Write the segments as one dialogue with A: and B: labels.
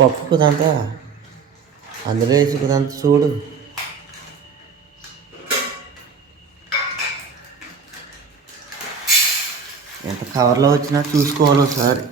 A: పప్పు కుదంత అందులో వేసి కుదంత చూడు. ఎంత కవర్లో వచ్చినా చూసుకోవాలి ఒకసారి.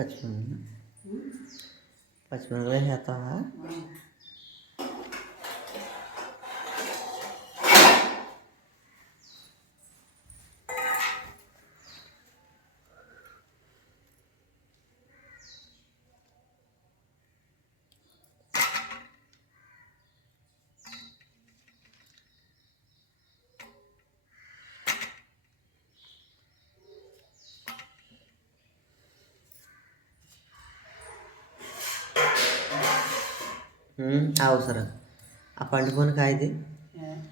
A: पचपन। पचपन में रहता है। हाँ। అవసరం ఆ పండుకొని కాయది.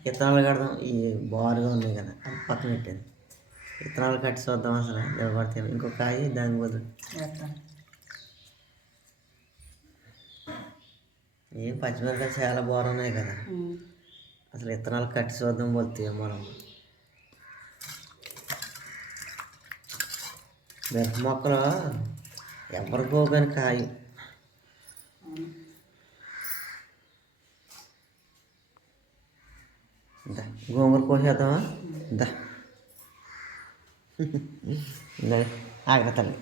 A: విత్తనాలు కడదాం. ఈ బారుగా ఉన్నాయి కదా అది పక్కన పెట్టాను విత్తనాలు కట్టి చూద్దాం అసలు నిలబడతాను ఇంకో కాయ దాని
B: వేస్తాను
A: ఏం పచ్చిమిరపకాయలు చాలా బాగున్నాయి కదా. అసలు విత్తనాలు కట్టి చూద్దాం పోతే మనం. మిరప మొక్కలు ఎవరికో కానీ కాయ దా గోంగూర కోసేద్దామా దా. ఆగ్ర తల్లి.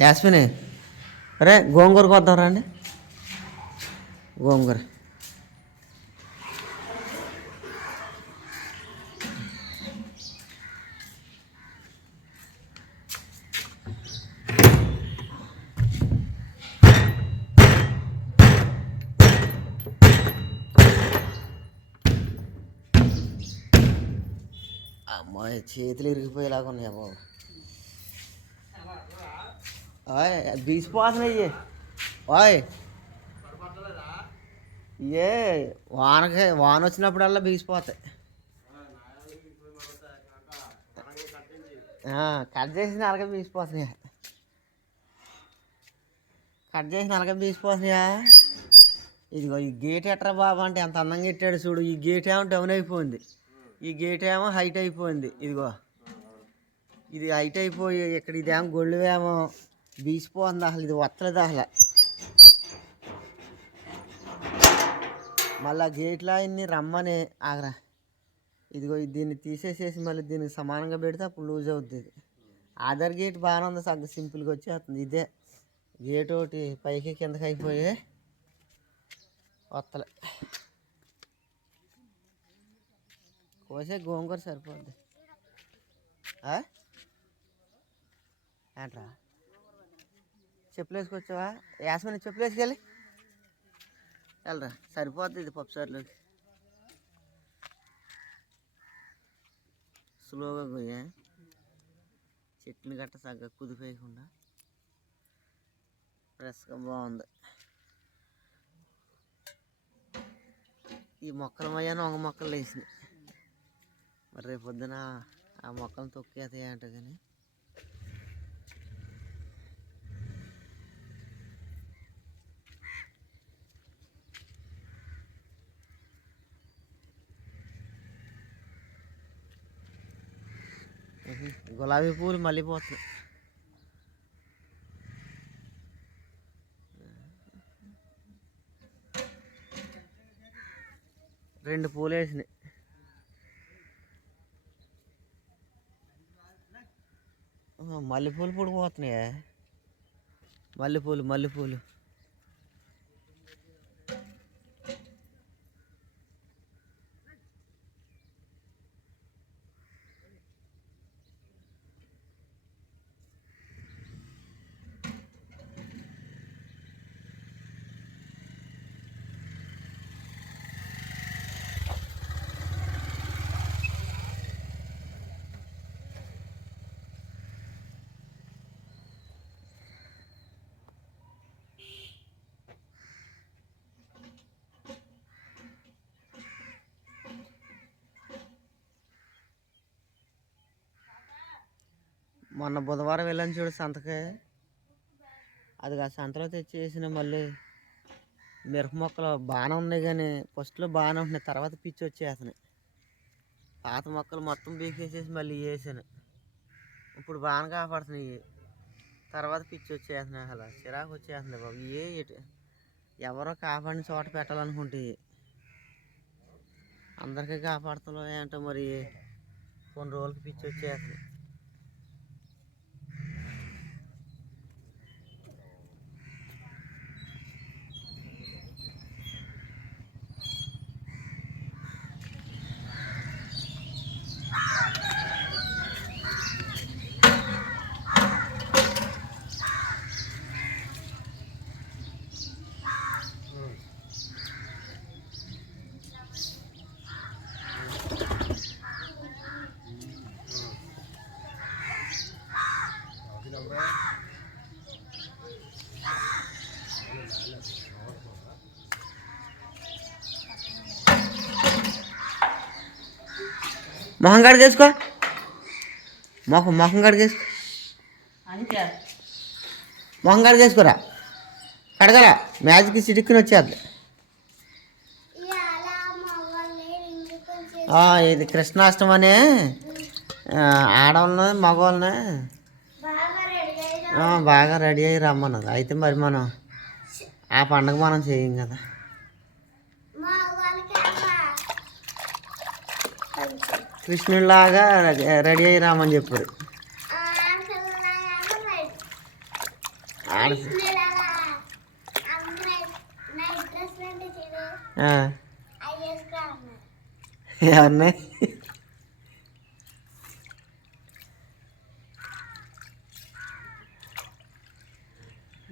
A: యాస్మిని అరే గోంగూర వద్దాం రండి. గోంగూర. చేతులు ఇరిగిపోయేలాగా ఉన్నాయా బాబు ఓయ్ బీసిపోతున్నాయి ఓయ్. ఏ వానకి వాన వచ్చినప్పుడల్లా బీసిపోతాయి కట్ చేసిన అలాగే బీసిపోతున్నాయా? కట్ చేసిన అలాగే బీసిపోతున్నాయా? ఇదిగో ఈ గేట్ ఎట్రా బాబా అంటే ఎంత అందంగా ఎట్టాడు చూడు. ఈ గేట్ ఏమో డౌన్ అయిపోయింది. ఈ గేట్ ఏమో హైట్ అయిపోయింది. ఇదిగో. ఇది హైట్ అయిపోయి ఇక్కడ ఇదేమో గొళ్ళువేమో బీసిపోతుంది అసలు. ఇది వత్తలేదు అసలు. మళ్ళా గేట్లో ఇన్ని రమ్మని ఆగరా. ఇదిగో దీన్ని తీసేసేసి మళ్ళీ దీనికి సమానంగా పెడితే అప్పుడు లూజ్ అవుతుంది ఇది. ఆధార్ గేట్ బాగానే ఉంది. సగ్గ సింపుల్గా వచ్చేస్తుంది. ఇదే గేట్ ఒకటి పైకి కిందకి అయిపోయి వత్తలే. కోసే గోంగూర సరిపోద్ది. ఏంట్రా? చెప్పులు వేసుకొచ్చావా యాసమని చెప్పులు వేసుకెళ్ళి వెళ్ళరా. సరిపోద్ది ఇది పప్పు సార్లోకి స్లోగా కొయ్యా. చెట్టుని గట్ట సగ్గా కుదిపేయకుండా. ఫ్రెష్గా బాగుంది. ఈ మొక్కల మధ్యాహ్నం ఒక మొక్కలు వేసినాయి మరి రేపు పొద్దున ఆ మొక్కలు తొక్కేతాయి అంట కానీ. గులాబీ పూలు మళ్ళీ పోతున్నాయి. రెండు పూలు వేసినాయి. మల్లెపూలు పుడిపోతున్నాయా మల్లెపూలు మల్లెపూలు. మొన్న బుధవారం వెళ్ళాను చూడు సంతకే. అది ఆ సంతలో తెచ్చి వేసిన మళ్ళీ మిరప మొక్కలు బాగానే ఉన్నాయి కానీ ఫస్ట్లో బాగానే ఉంటున్నాయి తర్వాత పిచ్చి వచ్చేస్తున్నాయి. పాత మొక్కలు మొత్తం బీకేసేసి మళ్ళీ వేసాను. ఇప్పుడు బాగానే కాపాడుతున్నాయి. తర్వాత పిచ్చి వచ్చేస్తున్నాయి అసలు చిరాకు వచ్చేస్తుంది బాబు. ఏ ఎవరో కాపాడిన చోట పెట్టాలనుకుంటే అందరికీ కాపాడుతున్నాం ఏంటో మరి? కొన్ని రోజులకి పిచ్చి వచ్చేస్తుంది మొహం కడిగేసుకో మొహం మొహం కడిగేసుకో మొహం కడిగేసుకోరా కడగల మ్యాజిక్ చిటిక్కుని వచ్చేద్ది. ఆ, ఇది కృష్ణాష్టమని. ఆడవాళ్ళని మగవాళ్ళని. బాగా రెడీ అయ్యి రమ్మన్నారు అయితే మరి మనం ఆ పండగ మనం చేయం కదా. కృష్ణుడిలాగా రెడీ అయ్యి రామని చెప్పారు.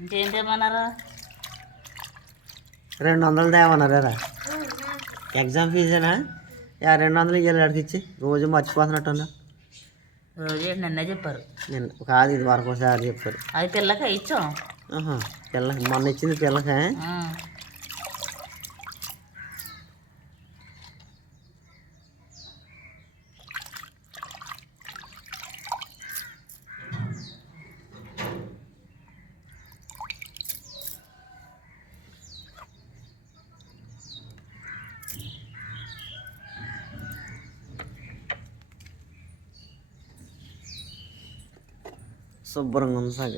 B: ఇంకేంటేమన్నారు
A: రెండు వందలు తేమన్నారా ఎగ్జామ్ ఫీజేనా? యా రెండు వందలు ఇవ్వాలి అడిగిచ్చి రోజు మర్చిపోతున్నట్టున్నా
B: రోజు నిన్నే చెప్పారు.
A: నేను కాదు ఇది వరకు ఒకసారి చెప్పారు.
B: అది పిల్లక ఇచ్చాం.
A: పిల్లకి మొన్న ఇచ్చింది పిల్లకే. శుభ్రంగా ఉంది సగ.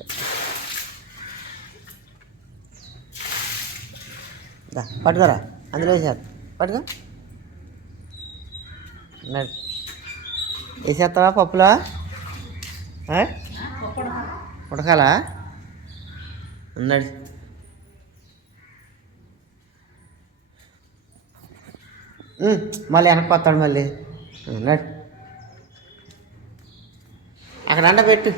A: దా పట్టుకోరా. అందులో వేసారు పట్టుకో. వేసేస్తావా పప్పులో? ఉడకాలా? ఉన్నాడు మళ్ళీ వెనకపోతాడు మళ్ళీ. ఉన్నాడు అక్కడ అండ పెట్టు.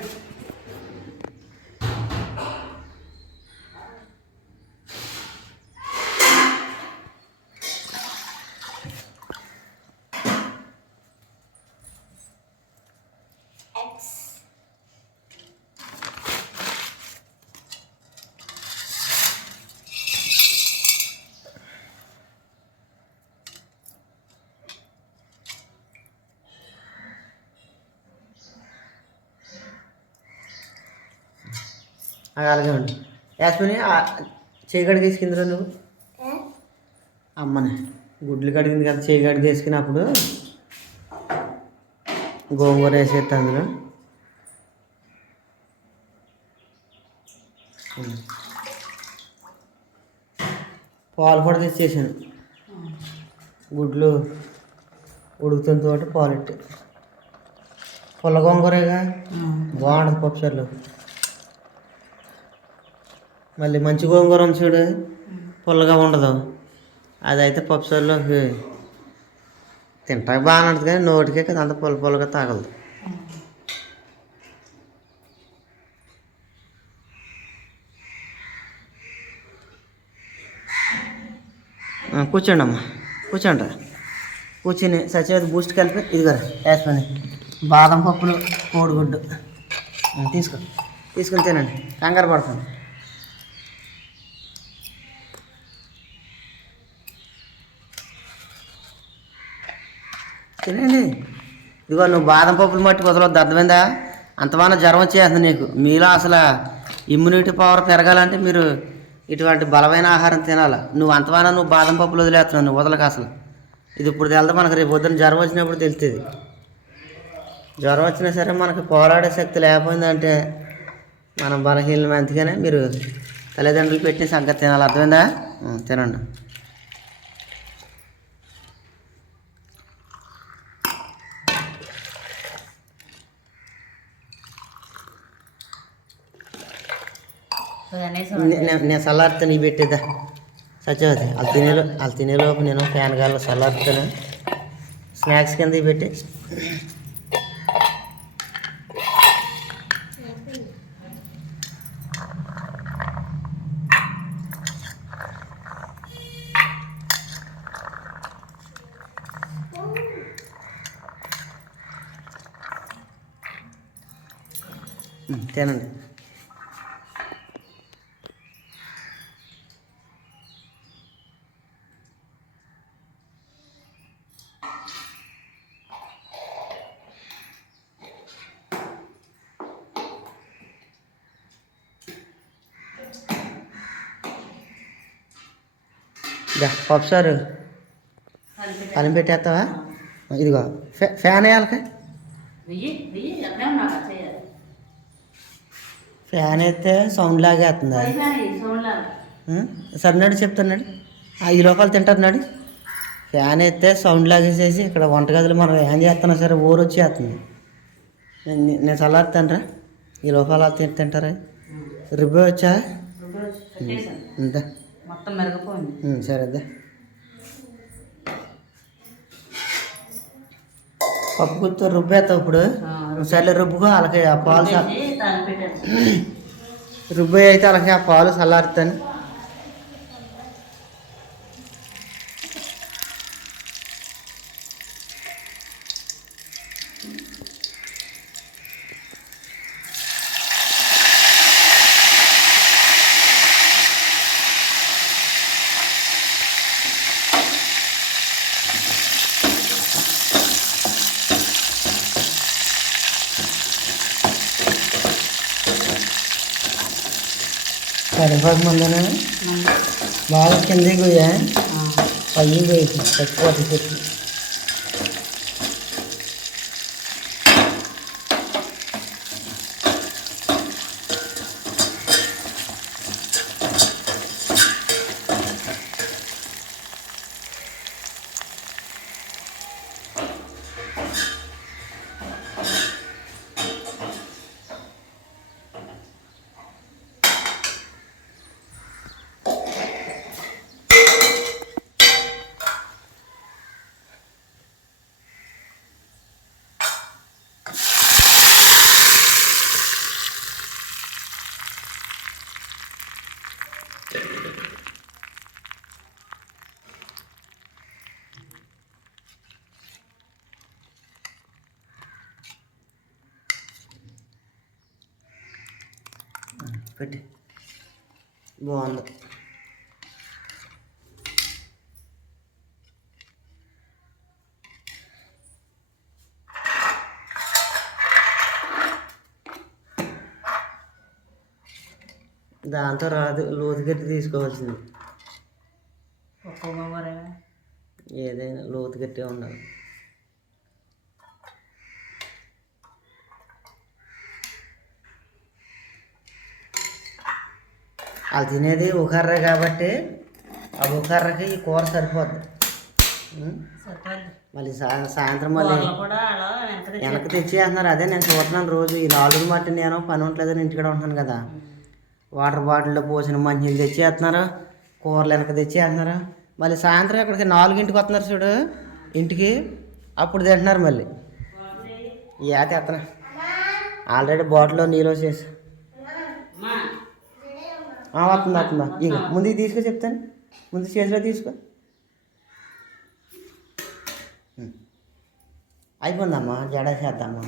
A: అలాగే ఉండి యాస్మిని చేయి కడిగేసి కిందరా నువ్వు? అమ్మనే గుడ్లు కడిగింది కదా చేయి కడిగేసుకున్నప్పుడు గోంగూర వేసేస్తా అందులో. పాలు కూడా తెచ్చేసాను. గుడ్లు ఉడుకుతున్న తోటి పాలెట్టి. పుల్ల గొంగూరేగా? బాగుంటుంది పప్పుసార్లు మళ్ళీ మంచి గోంగూర ఉంది చూడు. పుల్లగా ఉండదు. అదైతే పప్పుసార్లోకి తింటాక బాగానే ఉంటుంది కానీ నోటికే కదా అంత పుల్ల పుల్లగా తాగలదు. కూర్చోండి అమ్మా. కూర్చోండి కూర్చొని సచివతి బూస్ట్ కలిపి ఇదిగోరా వేసుకొని. బాదం పప్పులు కోడిగుడ్డు. తీసుకో. తీసుకుని తినండి. కంగారు పడుతుంది తినండి. ఇదిగో నువ్వు బాదం పప్పులు మట్టి కుదరవద్దు అర్థమైందా? అంతమాన జ్వరం వచ్చేస్తుంది నీకు. మీలో అసలు ఇమ్యూనిటీ పవర్ పెరగాలంటే మీరు ఇటువంటి బలమైన ఆహారం తినాలి. నువ్వు అంతమాన నువ్వు బాదం పప్పులు వదిలేస్తున్నావు నువ్వు వదలక అసలు. ఇది ఇప్పుడు తెలుదా మనకు రేపు పొద్దున జ్వరం వచ్చినప్పుడు తెలుస్తుంది. జ్వరం వచ్చినా సరే మనకు పోరాడే శక్తి లేకపోయిందంటే మనం బలహీనం అందుకనే మీరు తల్లిదండ్రులు పెట్టిన సంగతి తినాలి. అర్థమైందా? తినండి. నేను చల్లారితే నీ పెట్టేద్దా? సత్యవతి వాళ్ళు తినేలో వాళ్ళు తినేలోపు నేను ఫ్యాన్ గాల్లో సల్లార్తాను స్నాక్స్ కింద ఇవి పెట్టి. తినండి. దా పప్పు సారు పని పెట్టేస్తావా? ఇదిగో ఫ్యా ఫ్యాన్ వేయాలక? ఫ్యాన్ వేస్తే సౌండ్ లాగేస్తుంది
B: చూడాలి
A: సరినాడు చెప్తున్నాడు. ఐదు రూపాయలు తింటున్నాడు. ఫ్యాన్ వేస్తే సౌండ్ లాగేసేసి ఇక్కడ వంటగదిలో మనం ఏం చేస్తున్నా సరే ఊరు వచ్చేస్తుంది నేను నేను చల్లారుతాను ఈ తింట తింటారా? రిబ్బే వచ్చా? ఇందా
B: మొత్తం మెరగపోయింది.
A: ఉం, సరే దా పప్పు గుర్తు రుబ్బేస్తావు ఇప్పుడు. సర్లే రుబ్బుకో అలాగే ఆ పాలు రుబ్బే అయితే అలాగే ఆ పాలు చల్లారుతాను. కరివేపాకు ముందునే బాగా కిందకి పోయా పయ్యి పోయి చచ్చిపోతుంది పెట్టి. బాగుంది. దాంతో రాదు లోతుగట్టి తీసుకోవాల్సింది.
B: పప్పు గోంగూర
A: ఏదైనా లోతుగట్టే ఉండాలి. వాళ్ళు తినేది ఉకర్ర కాబట్టి ఆ ఉకర్రకి ఈ కూర సరిపోద్ది. మళ్ళీ సాయంత్రం మళ్ళీ వెనక్కి తెచ్చేస్తున్నారు. అదే నేను చూస్తున్నాను రోజు. ఈ నాలుగు మట్టి నేను పని ఉండలేదని ఇంటికాడ ఉంటున్నాను కదా. వాటర్ బాటిల్లో పోసిన మంచినీళ్ళు తెచ్చేస్తున్నారు. కూరలు వెనక తెచ్చేస్తున్నారు. మళ్ళీ సాయంత్రం ఇక్కడికి నాలుగింటికి వస్తున్నారు చూడు. ఇంటికి. అప్పుడు తింటున్నారు మళ్ళీ. ఏ తెస్తున్నా ఆల్రెడీ బాటిల్లో నీళ్ళు వచ్చేసి వస్తుంది వస్తుందా? ఇక ముందుకు తీసుకో చెప్తాను. ముందు చేతిలో తీసుకో. అయిపోయిందమ్మా జడ చేద్దామా?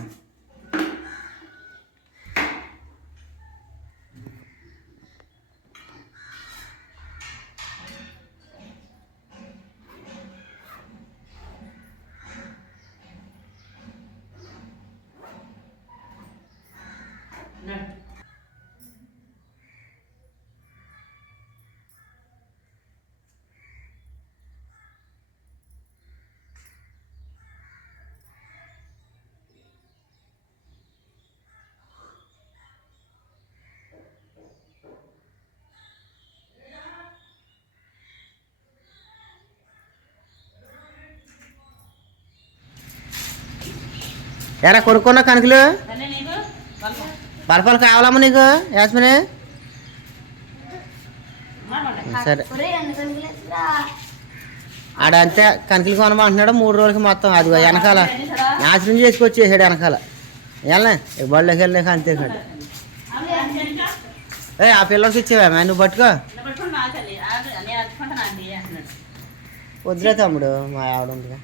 A: ఎరా కొడుకున్న కనుకలు? బలపాలు కావాలమ్మా నీకు యాస్మిని. సరే. ఆడ అంతే కనికలు కొనమంటున్నాడు మూడు రోజులకి మొత్తం. అది వెనకాల. నాశనం చేసుకొచ్చేసాడు వెనకాల. వెళ్ళనే? ఇక బళ్ళకి వెళ్ళాక అంతే కాదు? ఏ ఆ పిల్లలకి ఇచ్చేవా? నువ్వు పట్టుకో. వద్దులే తమ్ముడు మా ఆవిడ ఉందిగా.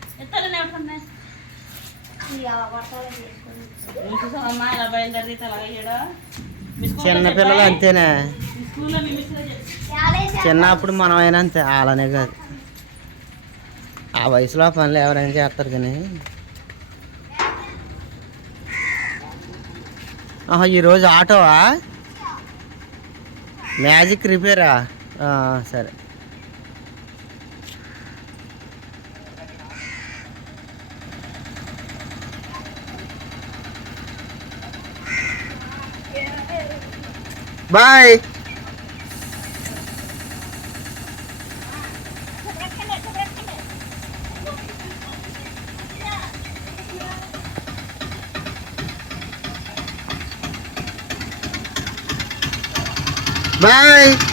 A: చిన్నపిల్లలు అంతేనే. చిన్నప్పుడు మనం అయినా అంతే అలానే కాదు. ఆ వయసులో పనులు ఎవరైనా చేస్తారు కానీ. ఆహా ఈరోజు ఆటోవా? మ్యాజిక్ రిపేరా? సరే. Bye. Bye.